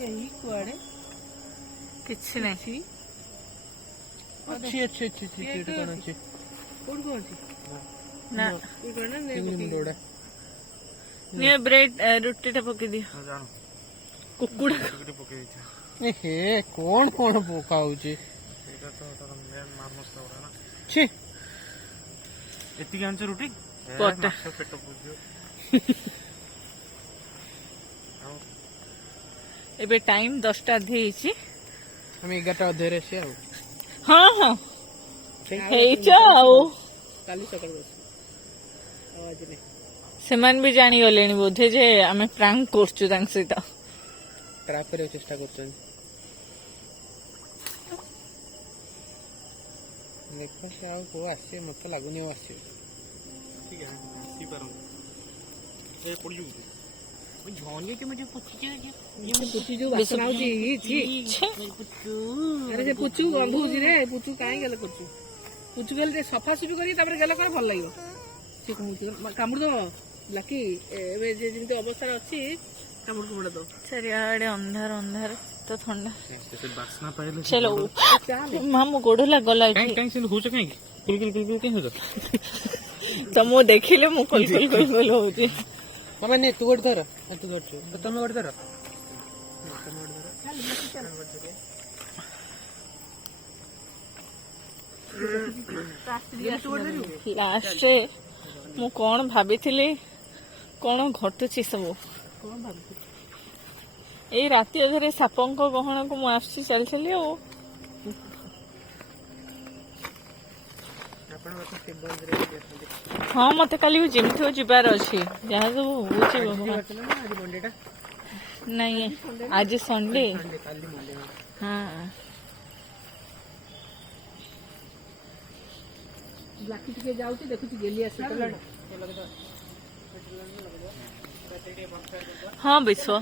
यही कुआड़े किसी नहीं अच्छी अच्छी अच्छी अच्छी ये चीट कौन अच्छी कौन कौन सी ना ये कौन ना चिंगड़ी मुंडोड़ा नहीं ब्रेड रुटी टा पके दियो जानो कुकुड़ा ଟିକେ ପକେଇ ଦେଇଛ ए हे कौन कौन पोका होची ସେଇଟା ତ ତାର ମେନ୍ ମାଲ ମସଲା ଗୁଡ଼ା ନା छी ଏତିକି ଆଣିଛ ରୁଟି ପଟା। ମାଛ ପେଟ ପୁରିଯିବ एबे टाइम 10टा देइछि हम 11टा अधेरे से आउ हां हां हेइछ आउ काली सकाळ बस आवाज नहीं सेमान भी जानी गलेनी बोधे जे आमे प्रांक करछु तांग सहित ट्रैप करे चेष्टा करछन देखो से आउ को आसे मत लागुनी आसे ठीक है सी पर ए पड़ी जू झोनिए के मुझे पूछी ये पुचू जो वासना होची ई छी अरे से पुचू गंधुजी रे पुचू काहे गेले करछु पुचू गेले सफा सुफी करी तापर गेले करे भल लागियो से कहू कामुड़ दो लाकी एबे जे जिंते अवस्था अछि कामुड़ को बड़ा दो चारिआडे अंधार अंधार तो ठंडा से बासना पाइले चलो चाले मामू गोडला गला काई काई से होछ काई कुल काई होछ तो मु देखिले मु कुल होउची मामा ने तू गोड धर तू गोड तो तुम गोड धर लास्ट मु कोन भाबिथिली कोन घटुची सब कोन भाबी एई राति अधरे सापंक गहना को मु आसी चल चली ओ आपण मत से बंद रे हाँ मत काली जेमती जीवार अच्छी जहाँ सब होची ना आज मंडे टा नहीं आज संडे संडे काली मंडे हाँ लाकी टिके जाउची देखुची गेली आसे हाँ विश्व